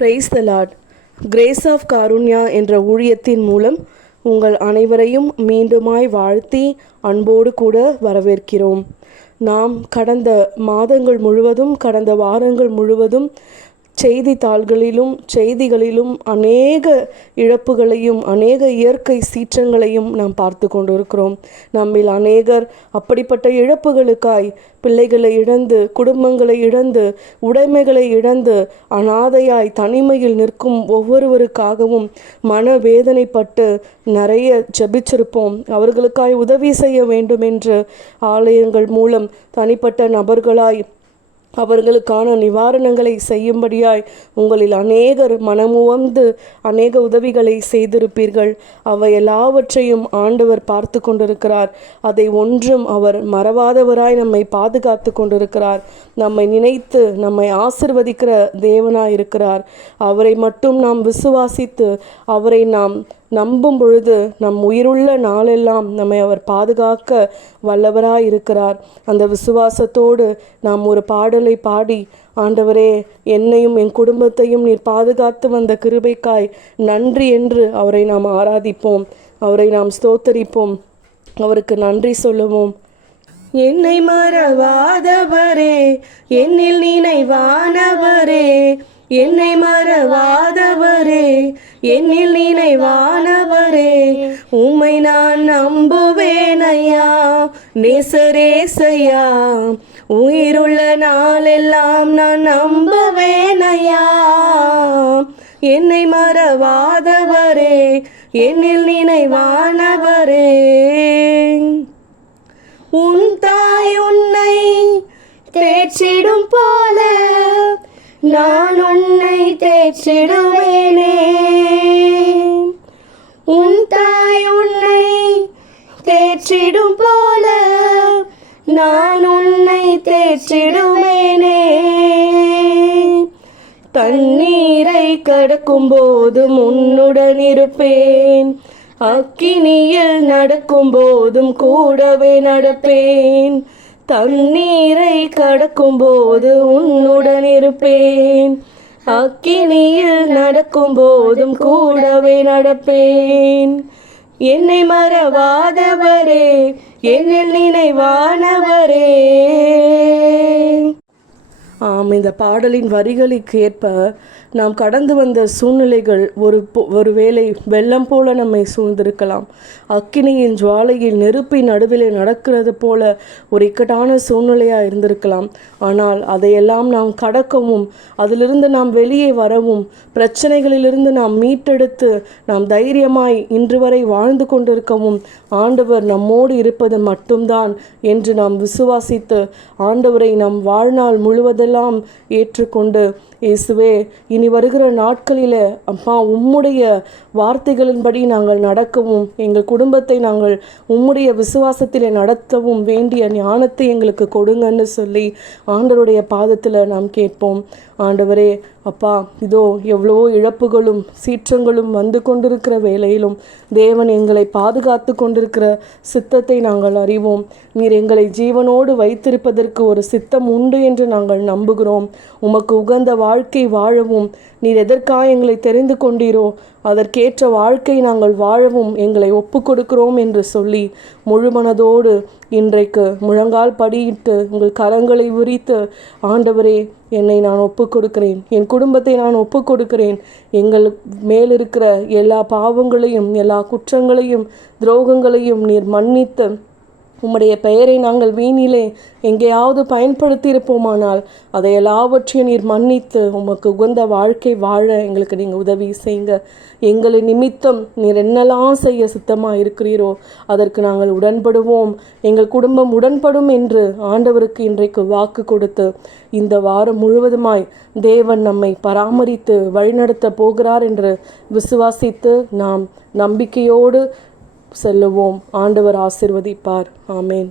Price the Lord. Grace of Karunya என்ற ஊழியத்தின் மூலம் உங்கள் அனைவரையும் மீண்டுமாய் வாழ்த்தி அன்போடு கூட வரவேற்கிறோம். நாம் கடந்த மாதங்கள் முழுவதும், கடந்த வாரங்கள் முழுவதும் செய்திகளிலும் அநேக இழப்புகளையும் அநேக இயற்கை சீற்றங்களையும் நாம் பார்த்து கொண்டிருக்கிறோம். நம்மில் அநேகர் அப்படிப்பட்ட இழப்புகளுக்காய் பிள்ளைகளை இழந்து, குடும்பங்களை இழந்து, உடைமைகளை இழந்து, அனாதையாய் தனிமையில் நிற்கும் ஒவ்வொருவருக்காகவும் மனவேதனைப்பட்டு நிறைய ஜெபிச்சிருப்போம். அவர்களுக்காய் உதவி செய்ய வேண்டும் என்று ஆலயங்கள் மூலம் தனிப்பட்ட நபர்களாய் அவர்களுக்கான நிவாரணங்களை செய்யும்படியாய் உங்களில் அநேகர் மனமுவந்து அநேக உதவிகளை செய்திருப்பீர்கள். அவை எல்லாவற்றையும் ஆண்டவர் பார்த்து கொண்டிருக்கிறார். அதை ஒன்றும் அவர் மறவாதவராய் நம்மை பாதுகாத்து கொண்டிருக்கிறார். நம்மை நினைத்து நம்மை ஆசிர்வதிக்கிற தேவனாய் இருக்கிறார். அவரை மட்டும் நாம் விசுவாசித்து அவரை நாம் நம்பும் பொழுது நம் உயிருள்ள நாளெல்லாம் நம்மை அவர் பாதுகாக்க வல்லவராய் இருக்கிறார். அந்த விசுவாசத்தோடு நாம் ஒரு பாடலை பாடி, ஆண்டவரே, என்னையும் என் குடும்பத்தையும் நீர் பாதுகாத்து வந்த கிருபைக்காய் நன்றி என்று அவரை நாம் ஆராதிப்போம், அவரை நாம் ஸ்தோத்தரிப்போம், அவருக்கு நன்றி சொல்லுவோம். என்னை மறவாதவரே, என்னில் நினைவானவரே, என்னை மறவாதவரே, என்னில் நினைவானவரே, உம்மை நான் நம்புவேன் ஐயா, நேசரேசையா, உயிருள்ள நாளெல்லாம் நான் நம்புவேன் ஐயா. என்னை மறவாதவரே, என்னில் நினைவானவரே, உன் தாய் உன்னை தேற்றிடும் போல நான் உன்னை தேற்றிடுவேனே. உன் தாய் உன்னை தேற்றிடும் போல நான் உன்னை தேற்றிடுவேனே. தண்ணீரை கடக்கும் போதும் உன்னுடன் இருப்பேன், அக்கினியில் நடக்கும் போதும் கூடவே நடப்பேன். தண்ணீரை கடக்கும் போது உன்னுடன் இருப்பேன், அக்கினியில் நடக்கும் போதும் கூடவே நடப்பேன். என்னை மறவாதவரே, என்னில் நினைவானவரே. இந்த பாடலின் வரிகளுக்கு ஏற்ப நாம் கடந்து வந்த சூழ்நிலைகள் ஒருவேளை வெள்ளம் போல நம்மை சூழ்ந்திருக்கலாம். அக்கினியின் ஜுவாலையில் நெருப்பின் நடுவிலே நடக்கிறது போல ஒரு இக்கட்டான சூழ்நிலையாக இருந்திருக்கலாம். ஆனால் அதையெல்லாம் நாம் கடக்கவும், அதிலிருந்து நாம் வெளியே வரவும், பிரச்சனைகளிலிருந்து நாம் மீட்டெடுத்து நாம் தைரியமாய் இன்று வரை வாழ்ந்து கொண்டிருக்கவும் ஆண்டவர் நம்மோடு இருப்பது மட்டும்தான் என்று நாம் விசுவாசித்து ஆண்டவரை நம் வாழ்நாள் முழுவதெல்லாம் ஏற்றுக்கொண்டு, இயேசுவே, இனி வருகிற நாட்களில் அப்பா உம்முடைய வார்த்தைகளின்படி நாங்கள் நடக்கவும், எங்கள் குடும்பத்தை நாங்கள் உம்முடைய விசுவாசத்தில் நடத்தவும் வேண்டிய ஞானத்தை எங்களுக்கு கொடுங்கன்னு சொல்லி ஆண்டவருடைய பாதத்தில் நாம் கேட்போம். ஆண்டவரே, அப்பா, இதோ எவ்வளவோ இழப்புகளும் சீற்றங்களும் வந்து கொண்டிருக்கிற வேளையிலும் தேவன் எங்களை பாதுகாத்து கொண்டிருக்கிற சித்தத்தை நாங்கள் அறிவோம். நீர் எங்களை ஜீவனோடு வைத்திருப்பதற்கு ஒரு சித்தம் உண்டு என்று நாங்கள் நம்புகிறோம். உமக்கு உகந்த வாழ்க்கை வாழவும் நீர் எதற்காக எங்களை தெரிந்து கொண்டீரோ அதற்கேற்ற வாழ்க்கை நாங்கள் வாழவும் எங்களை ஒப்பு கொடுக்கிறோம் என்று சொல்லி முழுமனதோடு இன்றைக்கு முழங்கால் படியிட்டு உங்கள் கரங்களை விரித்து, ஆண்டவரே, என்னை நான் ஒப்பு கொடுக்கிறேன், என் குடும்பத்தை நான் ஒப்பு கொடுக்கிறேன், எங்கள் மேலிருக்கிற எல்லா பாவங்களையும் எல்லா குற்றங்களையும் துரோகங்களையும் நீர் மன்னித்து உம்முடைய பெயரை நாங்கள் வீணிலே எங்கேயாவது பயன்படுத்தி இருப்போமானால் அதை எல்லாவற்றையும் நீர் மன்னித்து உமக்கு உகந்த வாழ்க்கை வாழ எங்களுக்கு நீங்கள் உதவி செய்யுங்க. எங்களை நிமித்தம் நீர் என்னெல்லாம் செய்ய சித்தமாக இருக்கிறீரோ அதற்கு நாங்கள் உடன்படுவோம், எங்கள் குடும்பம் உடன்படும் என்று ஆண்டவருக்கு இன்றைக்கு வாக்கு கொடுத்து இந்த வாரம் முழுவதுமாய் தேவன் நம்மை பராமரித்து வழிநடத்த போகிறார் என்று விசுவாசித்து நாம் நம்பிக்கையோடு செல்லுவோம். ஆண்டவர் ஆசீர்வதிப்பார். ஆமேன்.